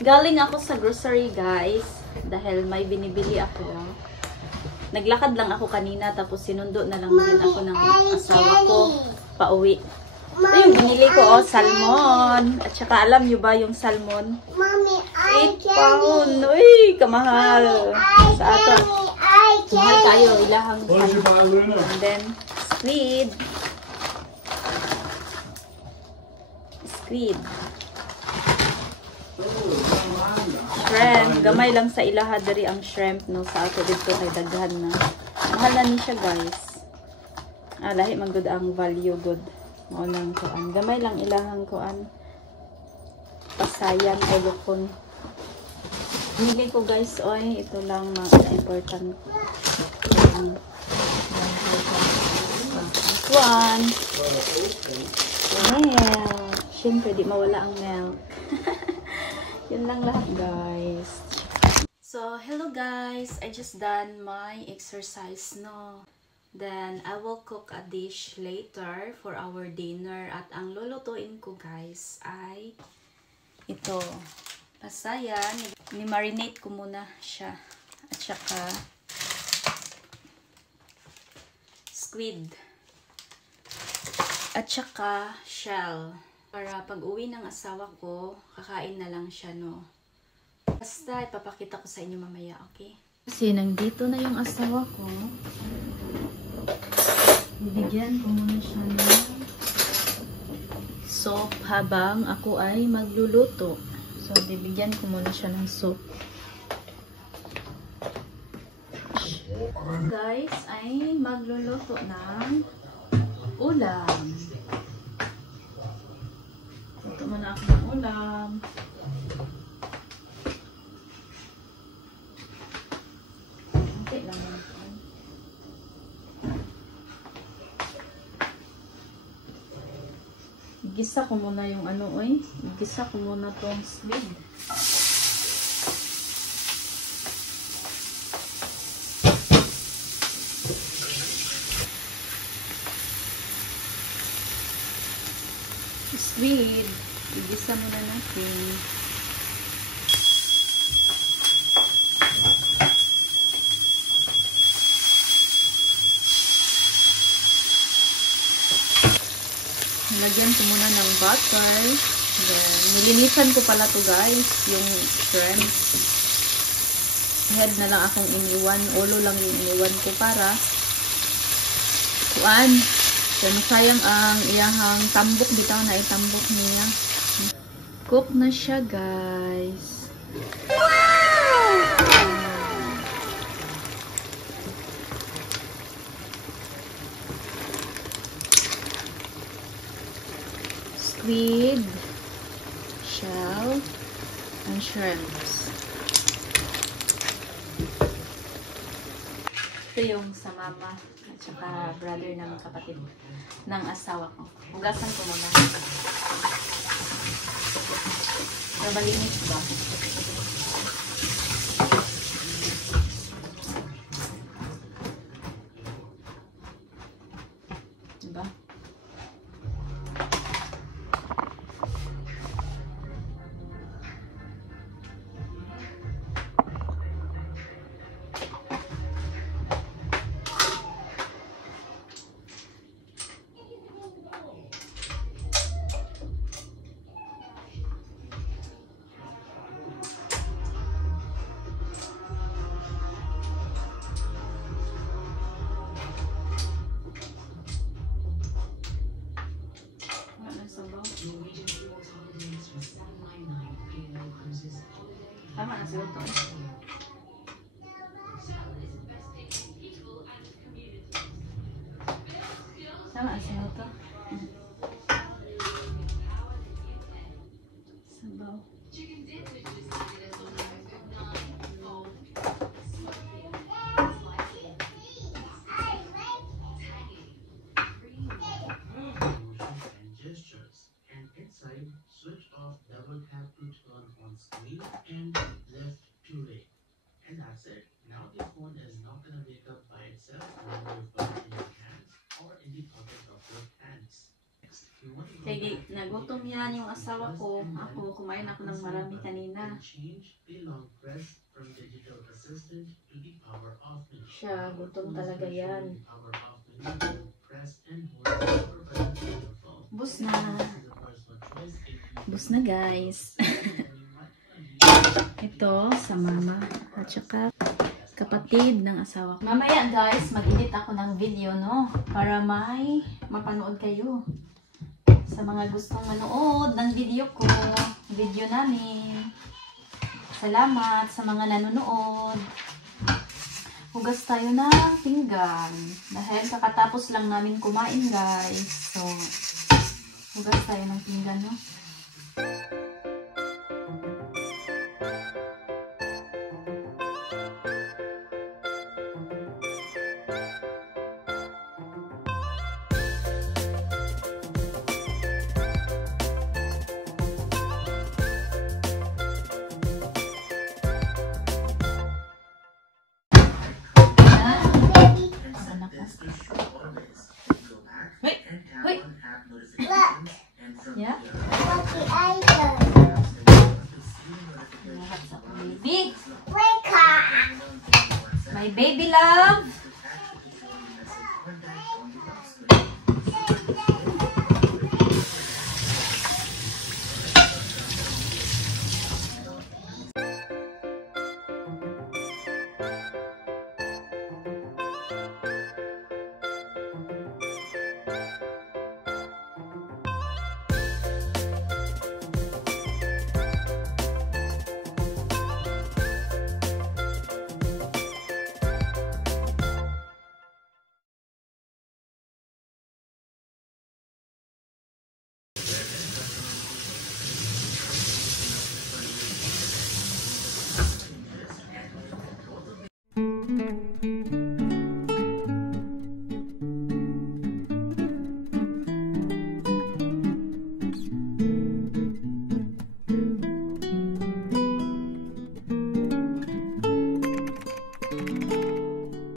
Galing ako sa grocery, guys. Dahil may binibili ako. Naglakad lang ako kanina, tapos sinundo na lang din ako ng asawa ko pauwi. Ito yung binili ko, salmon. At saka alam nyo ba yung salmon? 8 pound. Uy, kamahal. Sa ato. Mahal tayo, ilahang salmon. And then, squid. Shrimp. Gamay lang sa ilaha dari ang shrimp, no? Sa ato dito kay daghan na. Mahal na ni siya, guys. Lahi man good ang value good. Maunang kuan. Gamay lang ilahang kuan. Pasayan ay lukon. Binili ko, guys, oy, ito lang mga important. One. Milk. Siyempre, di mawala ang milk. Yun lang lahat, guys. So, hello guys. I just done my exercise, no? Then, I will cook a dish later for our dinner. At ang lulutuin ko, guys, ay ito. Pasayan. Ni-marinate ko muna siya. At saka squid. At saka shell. Para pag uwi ng asawa ko, kakain na lang siya, no? Basta, ipapakita ko sa inyo mamaya, okay? Kasi nandito na yung asawa ko. Bibigyan ko muna siya ng soup habang ako ay magluluto. So, bibigyan ko muna siya ng soup. Guys, ay magluluto ng ulam. Luto muna ako ng ulam. Kunti lang yan. Igisa ko muna yung ano, oy. Igisa ko muna tong squid. Squid. Igisa muna natin. Nalagyan ko muna ng butter. Then, nilinisan ko pala to, guys, yung shrimp. Head na lang akong iniwan. Ulo lang yung iniwan ko para kuan. So, sayang ang iyahang tambok. Bitaw na itambok niya. Cook na siya, guys. Wow! Squid, shell, and shrimps. Ito yung sa mama at saka brother ng kapatid ng asawa ko. Hugasan ko muna. Malinis ba? Diba? Tama na sila ito. Tama na sila ito. Sabaw. Switch off, double tap to turn on screen and left to ring. And that's it. Now the phone is not going to wake up by itself when you've got it in your hands or in the pocket of your hands. Next, you want to Nagutom yan yung asawa ko. Ako, kumain ako ng marami kanina. Siya, gutom talaga yan. Bus na. Bus na guys. Ito sa mama at saka kapatid ng asawa ko. Mamaya guys, mag-edit ako ng video, no? Para may mapanood kayo. Sa mga gustong manood ng video ko, video namin. Salamat sa mga nanonood. Hugas tayo ng pinggan. Dahil kakatapos lang namin kumain guys. So, hugas tayo ng pinggan, no? Yeah? Baby! My baby love!